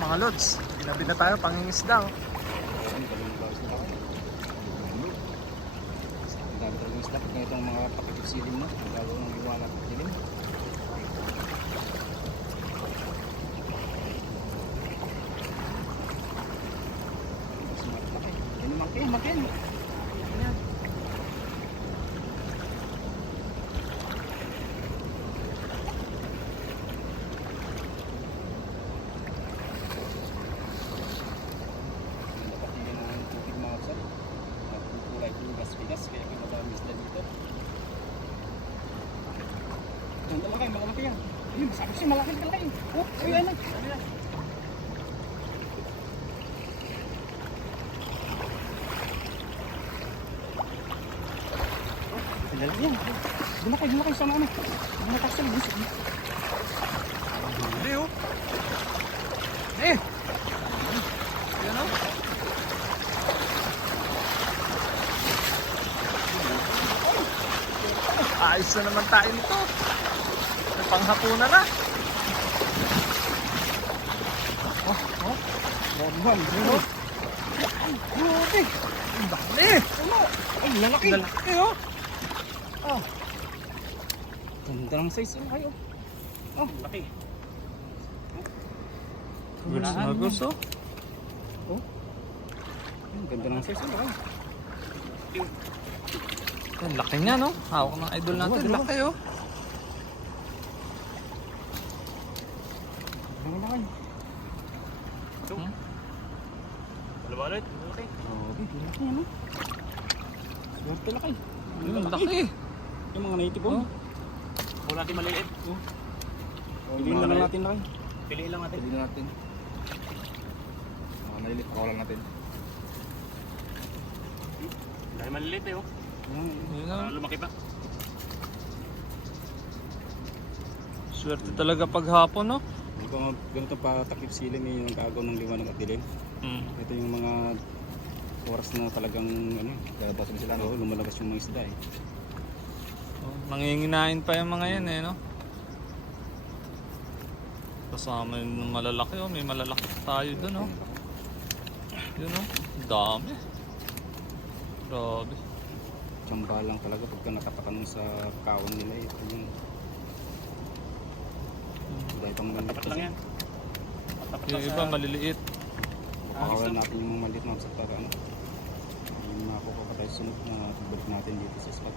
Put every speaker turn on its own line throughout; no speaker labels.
mga lods. Ginabi na tayo, pangingisda. oh.
Ang dami talagang stock na itong mga pakitip silim na. Ang lalo ng iwala at dilim. Mas malaki. Yan. Yan. Napatigan ng tubig mga kapsat. Nagkukulay po gas-bigas kaya pinadami isda dito. Ganda malaki, yan. Ayun, sabi siya malaki, malaki. Oh, ayun na. Lalaki yan. Lumaki, lumaki sa ano. Lumakas sa libis.
Huli oh. Eh! Yan oh. Ayos na naman tayo nito. May panghapunan na. Oh, oh.
Bomban,
Ano?
Ay, grabe.
Ang dami.
Ano? Ay, lalaki.
Lalaki oh.
Oh. Ganda ng size. Oh, ay, oh. Oh, laki.
Goods na goods oh.
Oh. Ang Ganda ng size. Oh, ay.
Ang laki niya no. Hawak ng idol natin. Laki oh.
Ang laki.
Hmm?
Dalawa ulit. Okay.
Grabe, laki ano. Swerte laki.
Ang laki.
Yung mga native oh.
Oh.
Kung natin maliliit.
Piliin na lang natin laki.
Piliin lang natin.
Piliin na natin. Mga maliliit, pakawalan natin.
Dahil maliliit eh oh.
Ayan,
Yun
Ah,
oh.
lumaki pa.
Swerte talaga paghapon no.
Ito mga ganito pa takip silim eh, yung kaagaw ng liwanag at dilim.
Hmm.
Ito yung mga oras na talagang ano, lalabas sila. No? Lumalabas yung mga isda eh.
Oh, nanginginain pa yung mga yan eh, no? Kasama yung malalaki, oh. May malalaki tayo dun, oh. Yun, oh. Dami. Grabe.
Tsamba lang talaga pagka nakatakan sa kaon nila eh. Ito yung dahil pang maliit
Tapat lang yan. Tapat
Yung iba
sa...
maliliit.
Pakawalan natin yung maliit mga sa para ano. Yung makukuha pa tayo sunod na balik natin dito sa spot.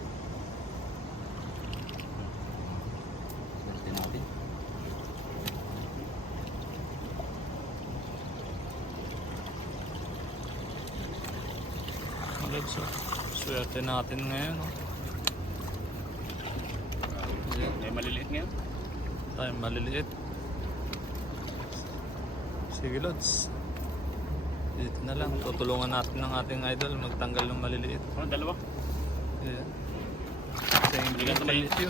Swerte natin.
Malads, oh. Swerte natin ngayon, oh.
Dahil maliliit ngayon.
tayo maliliit. Sige, Lods. Dito na lang. Tutulungan natin ng ating idol magtanggal ng maliliit.
Ano, dalawa.
Yeah.
Naman
Thank you.